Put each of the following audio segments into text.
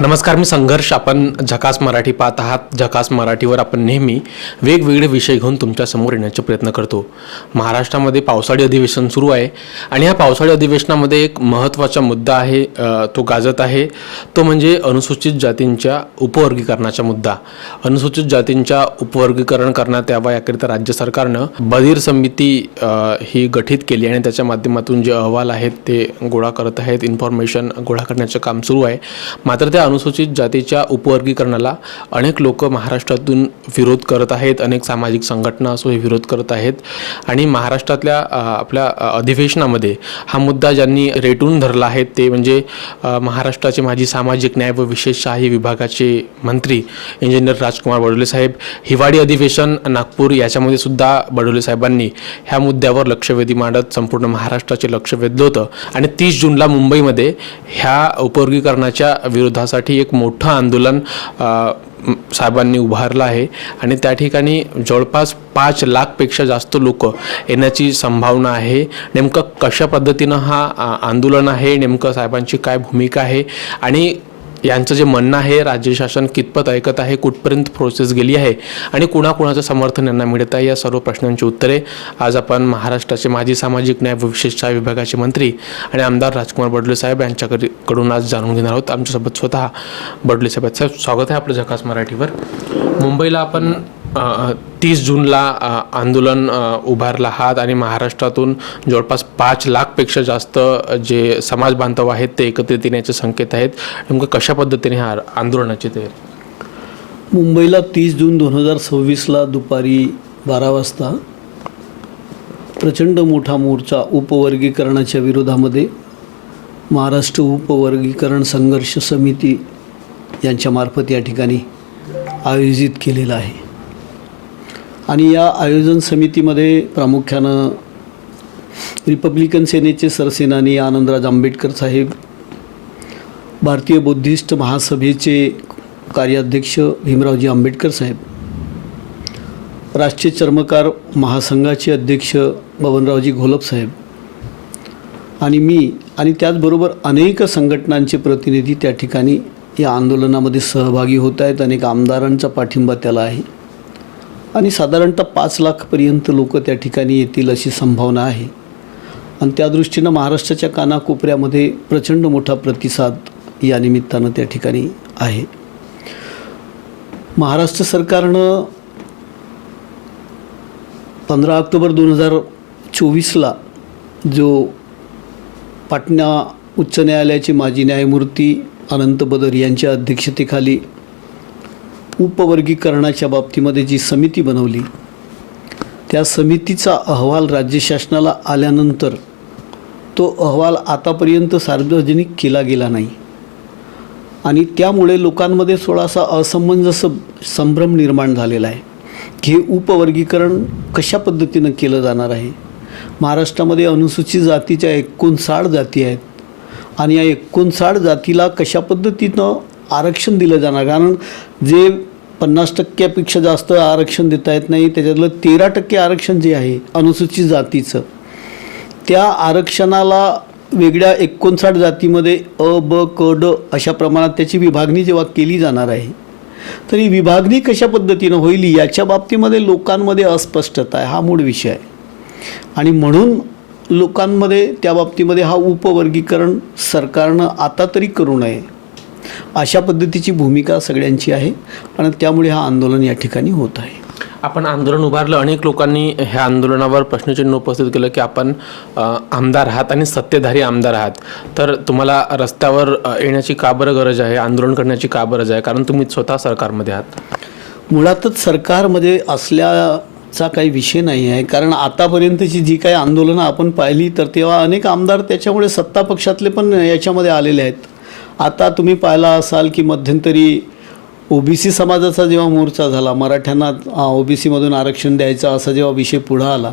नमस्कार, मी संघर्ष. आपण झकास मराठी पाहत आहात. झकास मराठीवर आपण नेहमी वेगवेगळे विषय घेऊन तुमच्यासमोर येण्याचा प्रयत्न करतो. महाराष्ट्रामध्ये पावसाळी अधिवेशन सुरू आहे आणि ह्या पावसाळी अधिवेशनामध्ये एक महत्त्वाचा मुद्दा आहे, तो गाजत आहे. तो म्हणजे अनुसूचित जातींच्या उपवर्गीकरणाचा मुद्दा. अनुसूचित जातींच्या उपवर्गीकरण करण्यात यावा याकरिता राज्य सरकारनं बधीर समिती ही गठीत केली आणि त्याच्या माध्यमातून जे अहवाल आहेत ते गोळा करत आहेत. इन्फॉर्मेशन गोळा करण्याचं काम सुरू आहे. मात्र त्या अनुसूचित जातीच्या उपवर्गीकरणाला अनेक लोक महाराष्ट्रातून विरोध करत आहेत. अनेक सामाजिक संघटना असो हे विरोध करत आहेत आणि महाराष्ट्रातल्या आपल्या अधिवेशनामध्ये हा मुद्दा ज्यांनी रेटून धरला आहे ते म्हणजे महाराष्ट्राचे माजी सामाजिक न्याय व विशेषशाही विभागाचे मंत्री इंजिनियर राजकुमार बडोले साहेब. हिवाळी अधिवेशन नागपूर याच्यामध्ये सुद्धा बडोले साहेबांनी ह्या मुद्द्यावर लक्षवेधी मांडत संपूर्ण महाराष्ट्राचे लक्ष वेधलं होतं आणि 30 जूनला मुंबईमध्ये ह्या उपवर्गीकरणाच्या विरोधासाठी एक मोठं आंदोलन साहेबांनी उभारलं आहे आणि त्या ठिकाणी जवळपास 5 लाखपेक्षा जास्त लोक येण्याची संभावना आहे. नेमकं कशा पद्धतीनं हा आंदोलन आहे, नेमकं साहेबांची काय भूमिका आहे आणि यांचं जे म्हणणं आहे राज्य शासन कितपत ऐकत आहे, कुठपर्यंत प्रोसेस गेली आहे आणि कुणाकुणाचं समर्थन यांना मिळत आहे, या सर्व प्रश्नांची उत्तरे आज आपण महाराष्ट्राचे माजी सामाजिक न्याय व विशेषशाही विभागाचे मंत्री आणि आमदार राजकुमार बडोले साहेब यांच्याकडून आज जाणून घेणार आहोत. आमच्यासोबत स्वतः बडोले साहेब. साहेब, स्वागत आहे आपलं झकास मराठीवर. मुंबईला आपण 30 जूनला आंदोलन उभारलं आहात आणि महाराष्ट्रातून जवळपास 5 लाखपेक्षा जास्त जे समाज बांधव आहेत ते एकत्रित येण्याचे संकेत आहेत. नेमकं कशा पद्धतीने हा आंदोलनाची तयारी? मुंबईला 30 जून 2026ला दुपारी 12 वाजता प्रचंड मोठा मोर्चा उपवर्गीकरणाच्या विरोधामध्ये महाराष्ट्र उपवर्गीकरण संघर्ष समिती यांच्यामार्फत या ठिकाणी आयोजित केलेला आहे. आणि या आयोजन समितीमध्ये प्रामुख्यानं रिपब्लिकन सेनेचे सरसेनानी आनंदराज आंबेडकर साहेब, भारतीय बुद्धिस्ट महासभेचे कार्याध्यक्ष भीमरावजी आंबेडकर साहेब, राष्ट्रीय चर्मकार महासंघाचे अध्यक्ष बबनरावजी घोलप साहेब आणि मी आणि त्याचबरोबर अनेक संघटनांचे प्रतिनिधी त्या ठिकाणी या आंदोलनामध्ये सहभागी होत आहेत. अनेक आमदारांचा पाठिंबा त्याला आहे आणि साधारणतः 5 लाखपर्यंत लोक त्या ठिकाणी येतील अशी संभावना आहे आणि त्या दृष्टीनं महाराष्ट्राच्या कानाकोपऱ्यामध्ये प्रचंड मोठा प्रतिसाद या निमित्तानं त्या ठिकाणी आहे. महाराष्ट्र सरकारनं 15 ऑक्टोबर 2024ला जो पाटणा उच्च न्यायालयाचे माजी न्यायमूर्ती अनंत बदर यांच्या अध्यक्षतेखाली उपवर्गीकरणाच्या बाबतीमध्ये जी समिती बनवली त्या समितीचा अहवाल राज्य शासनाला आल्यानंतर तो अहवाल आतापर्यंत सार्वजनिक केला गेला नाही आणि त्यामुळे लोकांमध्ये थोडासा असमंजस संभ्रम निर्माण झालेला आहे की हे उपवर्गीकरण कशा पद्धतीनं केलं जाणार आहे. महाराष्ट्रामध्ये अनुसूचित जातीच्या 59 जाती आहेत आणि या 59 जातीला कशा पद्धतीनं आरक्षण दिलं जाणार, कारण जे 50% जास्त आरक्षण देता येत नाही त्याच्यातलं 13% आरक्षण जे आहे अनुसूचित जातीचं, त्या आरक्षणाला वेगळ्या 59 जातीमध्ये अ, ब, क, ड अशा प्रमाणात त्याची विभागणी जेव्हा केली जाणार आहे तर ही विभागणी कशा पद्धतीनं होईल याच्या बाबतीमध्ये लोकांमध्ये अस्पष्टता आहे. हा मूळ विषय आहे आणि म्हणून लोकांमध्ये त्या बाबतीमध्ये हा उपवर्गीकरण सरकारनं आता तरी करू नये अशा पद्धतीची भूमिका सगळ्यांची आहे आणि त्यामुळे हा आंदोलन या ठिकाणी होत आहे. आपण आंदोलन उभारलं, अनेक लोकांनी ह्या आंदोलनावर प्रश्नचिन्ह उपस्थित केलं की आपण आमदार आहात आणि सत्तेधारी आमदार आहात, तर तुम्हाला रस्त्यावर येण्याची का बरं गरज आहे, आंदोलन करण्याची का गरज आहे, कारण तुम्ही स्वतः सरकारमध्ये आहात? मुळातच सरकारमध्ये असल्याचा काही विषय नाही आहे, कारण आतापर्यंतची जी काही आंदोलनं आपण पाहिली तर तेव्हा अनेक आमदार त्याच्यामुळे सत्ता पक्षातले पण याच्यामध्ये आलेले आहेत. आता तुम्ही पाहिला असाल की मध्यंतरी ओबीसी समाजाचा जेव्हा मोर्चा झाला, मराठ्यांना ओबीसीमधून आरक्षण द्यायचा असा जेव्हा विषय पुढं आला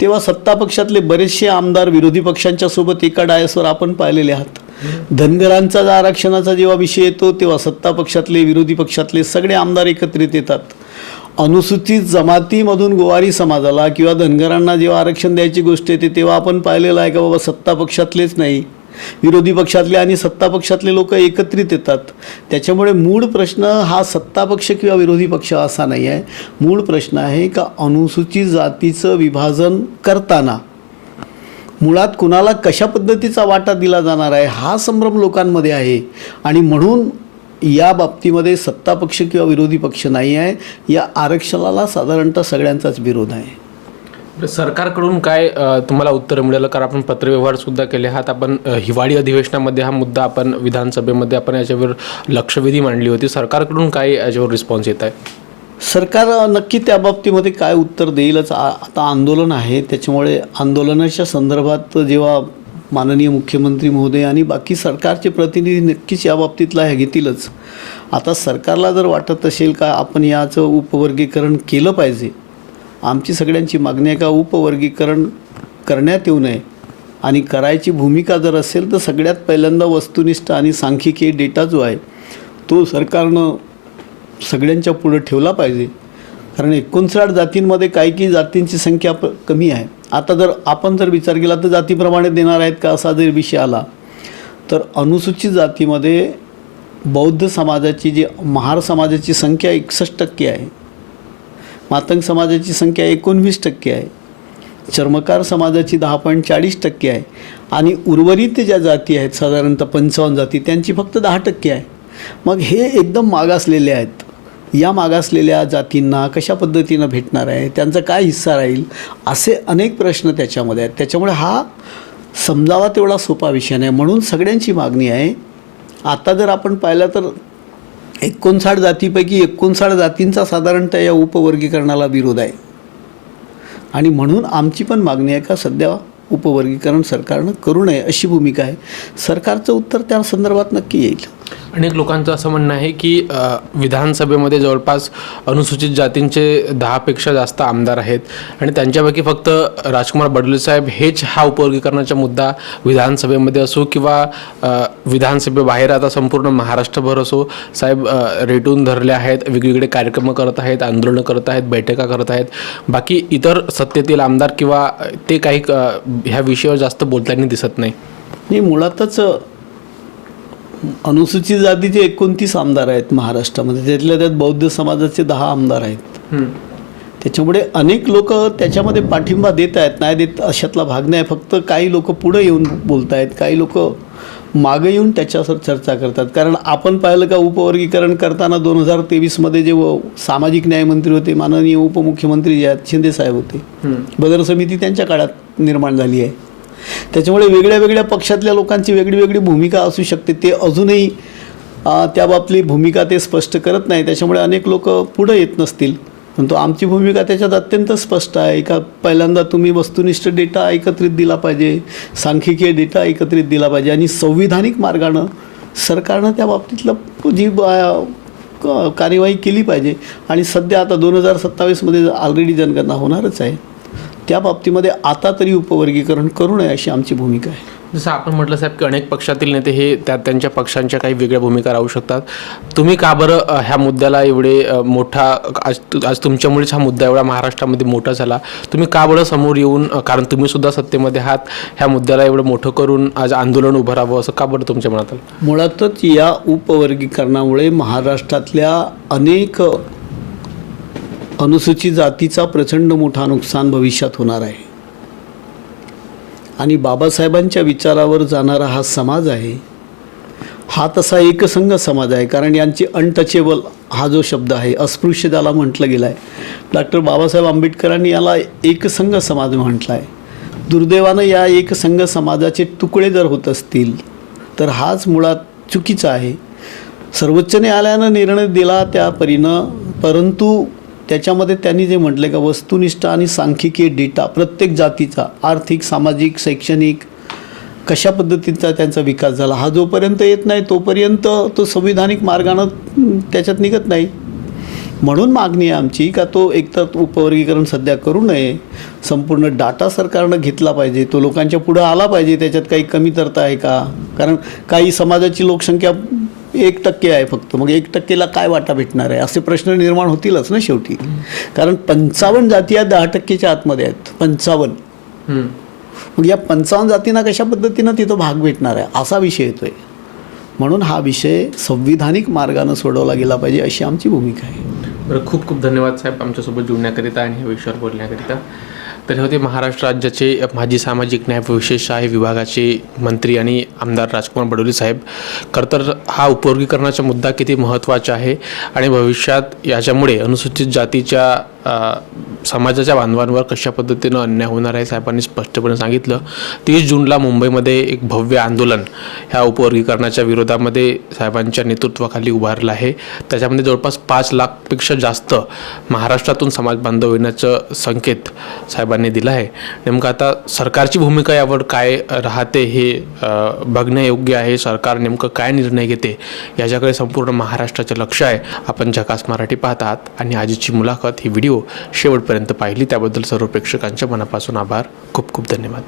तेव्हा सत्ता पक्षातले बरेचसे आमदार विरोधी पक्षांच्या सोबत एका डायसवर आपण पाहिलेले आहात. धनगरांचा आरक्षणाचा जेव्हा विषय येतो तेव्हा सत्ता पक्षातले विरोधी पक्षातले सगळे आमदार एकत्रित येतात. अनुसूचित जमातीमधून गोवारी समाजाला किंवा धनगरांना जेव्हा आरक्षण द्यायची गोष्ट येते तेव्हा आपण पाहिलेलं आहे का बाबा सत्ता पक्षातलेच नाही विरोधी पक्षातले आणि सत्ता पक्षातले लोक एकत्रित येतात. त्याच्यामुळे मूळ प्रश्न हा सत्ता पक्ष किंवा विरोधी पक्ष असा नाही आहे. मूळ प्रश्न आहे का अनुसूचित जातीचं विभाजन करताना मुळात कुणाला कशा पद्धतीचा वाटा दिला जाणार आहे हा संभ्रम लोकांमध्ये आहे. आणि म्हणून या बाबतीमध्ये सत्ता पक्ष किंवा विरोधी पक्ष नाही आहे. या आरक्षणाला साधारणतः सगळ्यांचाच विरोध आहे. सरकारकडून काय तुम्हाला उत्तर मिळालं? कारण आपण पत्रव्यवहारसुद्धा केले आहात. आपण हिवाळी अधिवेशनामध्ये हा मुद्दा आपण विधानसभेमध्ये आपण याच्यावर लक्षवेधी मांडली होती. सरकारकडून काय याच्यावर रिस्पॉन्स येत आहे? सरकार नक्की त्या बाबतीमध्ये काय उत्तर देईलच. आता आंदोलन आहे, त्याच्यामुळे आंदोलनाच्या संदर्भात जेव्हा माननीय मुख्यमंत्री महोदय आणि बाकी सरकारचे प्रतिनिधी नक्कीच या बाबतीतला हे घेतीलच. आता सरकारला जर वाटत असेल का आपण याचं उपवर्गीकरण केलं पाहिजे, आमची सगळ्यांची मागणी आहे का उपवर्गीकरण करण्यात येऊ नये आणि करायची भूमिका जर असेल तर सगळ्यात पहिल्यांदा वस्तुनिष्ठ आणि सांख्यिकीय डेटा जो आहे तो सरकारनं सगळ्यांच्या पुढे ठेवला पाहिजे. कारण 59 जातींमध्ये काही जातींची संख्या कमी आहे. आता जर आपण जर विचार केला तर जातीप्रमाणे देणार आहेत का असा जर विषय आला तर अनुसूचित जातीमध्ये बौद्ध समाजाची जी महार समाजाची संख्या 61% आहे, मातंग समाजाची संख्या 19% आहे, चर्मकार समाजाची 10.40% आहे आणि उर्वरित ज्या जाती आहेत साधारणतः 55 जाती त्यांची फक्त 10% आहे. मग हे एकदम मागासलेले आहेत. या मागासलेल्या जातींना कशा पद्धतीनं भेटणार आहे, त्यांचा काय हिस्सा राहील, असे अनेक प्रश्न त्याच्यामध्ये आहेत. त्याच्यामुळे हा समजावा तेवढा सोपा विषय नाही. म्हणून सगळ्यांची मागणी आहे. आता जर आपण पाहिलं तर 59 जातीपैकी 59 जातींचा साधारणतः या उपवर्गीकरणाला विरोध आहे. आणि म्हणून आमची पण मागणी आहे का सध्या उपवर्गीकरण सरकारनं करू नये अशी भूमिका आहे. सरकारचं उत्तर त्या संदर्भात नक्की येईल. अनेक लोकांचं असं म्हणणं आहे की विधानसभेमध्ये जवळपास अनुसूचित जातींचे 10पेक्षा जास्त आमदार आहेत आणि त्यांच्यापैकी फक्त राजकुमार बडोले साहेब हेच हा उपवर्गीकरणाचा मुद्दा विधानसभेमध्ये असो किंवा विधानसभेबाहेर आता संपूर्ण महाराष्ट्रभर असो साहेब रेटून धरले आहेत, वेगवेगळे कार्यक्रम करत आहेत, आंदोलनं करत आहेत, बैठका करत आहेत. बाकी इतर सत्तेतील आमदार किंवा ते काही ह्या विषयावर जास्त बोलताना दिसत नाही. नाही, मुळातच अनुसूचित जातीचे 29 आमदार आहेत महाराष्ट्रामध्ये, त्यातल्या त्यात बौद्ध समाजाचे 10 आमदार आहेत. त्याच्यामुळे अनेक लोक त्याच्यामध्ये पाठिंबा देत आहेत, नाही देत अशातला भाग नाही. फक्त काही लोक पुढे येऊन बोलत आहेत, काही लोक मागे येऊन त्याच्यावर चर्चा करतात. कारण आपण पाहिलं का उपवर्गीकरण करताना 2023मध्ये जे सामाजिक न्यायमंत्री होते माननीय उपमुख्यमंत्री जे आहेत शिंदेसाहेब होते, बदर समिती त्यांच्या काळात निर्माण झाली आहे. त्याच्यामुळे वेगळ्या वेगळ्या पक्षातल्या लोकांची वेगळी वेगळी भूमिका असू शकते. ते अजूनही त्या बाबतली भूमिका ते स्पष्ट करत नाही. त्याच्यामुळे अनेक लोक पुढे येत नसतील. परंतु आमची भूमिका त्याच्यात अत्यंत स्पष्ट आहे का पहिल्यांदा तुम्ही वस्तुनिष्ठ डेटा एकत्रित दिला पाहिजे, सांख्यिकीय डेटा एकत्रित दिला पाहिजे आणि संविधानिक मार्गानं सरकारनं त्या बाबतीतलं जी कार्यवाही केली पाहिजे. आणि सध्या आता 2027मध्ये ऑलरेडी जनगणना होणारच आहे. त्या बाबतीमध्ये आता तरी उपवर्गीकरण करू नये अशी आमची भूमिका आहे. जसं आपण म्हटलं साहेब की अनेक पक्षातील नेते हे त्यांच्या पक्षांच्या काही वेगळ्या भूमिका राहू शकतात. तुम्ही का बरं ह्या मुद्द्याला एवढे मोठा आज तुमच्यामुळेच हा मुद्दा एवढा महाराष्ट्रामध्ये मोठा झाला, तुम्ही का बरं समोर येऊन, कारण तुम्ही सुद्धा सत्तेमध्ये आहात, ह्या मुद्द्याला एवढं मोठं करून आज आंदोलन उभं राहावं असं का बरं तुमच्या मनात आलं? मुळातच या उपवर्गीकरणामुळे महाराष्ट्रातल्या अनेक अनुसूचित जातीचा प्रचंड मोठा नुकसान भविष्यात होणार आहे. आणि बाबासाहेबांच्या विचारावर जाणारा हा समाज आहे, हा तसा एकसंघ समाज आहे. कारण यांची अनटचेबल हा जो शब्द आहे, अस्पृश्य त्याला म्हटलं गेलं आहे. डॉक्टर बाबासाहेब आंबेडकरांनी याला एकसंघ समाज म्हटलं आहे. दुर्दैवानं या एकसंघ समाजाचे तुकडे जर होत असतील तर हाच मुळात चुकीचा आहे. सर्वोच्च न्यायालयानं निर्णय दिला त्या परीनं, परंतु त्याच्यामध्ये त्यांनी जे म्हटले का वस्तुनिष्ठ आणि सांख्यिकीय डेटा प्रत्येक जातीचा आर्थिक, सामाजिक, शैक्षणिक कशा पद्धतीचा त्यांचा विकास झाला हा जोपर्यंत येत नाही तोपर्यंत तो संविधानिक मार्गानं त्याच्यात निघत नाही. म्हणून मागणी आहे आमची का तो एकतर उपवर्गीकरण सध्या करू नये, संपूर्ण डाटा सरकारनं घेतला पाहिजे, तो लोकांच्या पुढं आला पाहिजे. त्याच्यात काही कमी तरता आहे का? कारण काही समाजाची लोकसंख्या 1% आहे फक्त, मग 1%ला काय वाटा भेटणार आहे असे प्रश्न निर्माण होतीलच ना शेवटी. कारण 55 जाती या 10%च्या आतमध्ये आहेत. 55 मग या 55 जातींना कशा पद्धतीनं तिथं भाग भेटणार आहे असा विषय येतो आहे. म्हणून हा विषय संविधानिक मार्गानं सोडवला गेला पाहिजे अशी आमची भूमिका आहे. बरं, खूप खूप धन्यवाद साहेब आमच्यासोबत जुळण्याकरिता आणि या विषयावर बोलण्याकरिता. तर हे होते महाराष्ट्र राज्याचे माजी सामाजिक न्याय व विशेष सहाय्य विभागाचे मंत्री आणि आमदार राजकुमार बडोले साहेब. खरं तर हा उपवर्गीकरणाचा मुद्दा किती महत्त्वाचा आहे आणि भविष्यात याच्यामुळे अनुसूचित जातीच्या समाजाच्या बांधवांवर कशा पद्धतीनं अन्याय होणार आहे साहेबांनी स्पष्टपणे सांगितलं. 30 जूनला मुंबईमध्ये एक भव्य आंदोलन ह्या उपवर्गीकरणाच्या विरोधामध्ये साहेबांच्या नेतृत्वाखाली उभारलं आहे. त्याच्यामध्ये जवळपास 5 लाखपेक्षा जास्त महाराष्ट्रातून समाज बांधव येण्याचं संकेत साहेबांनी दिला आहे. नेमकं आता सरकारची भूमिका यावर काय राहते हे बघण्यायोग्य आहे. सरकार नेमकं काय निर्णय घेते याच्याकडे संपूर्ण महाराष्ट्राचं लक्ष आहे. आपण झकास मराठी पाहत आहात आणि आजची मुलाखत ही व्हिडिओ शेवटपर्यंत पाहिली त्याबद्दल सर्व प्रेक्षकांच्या मनापासून आभार. खूप खूप धन्यवाद.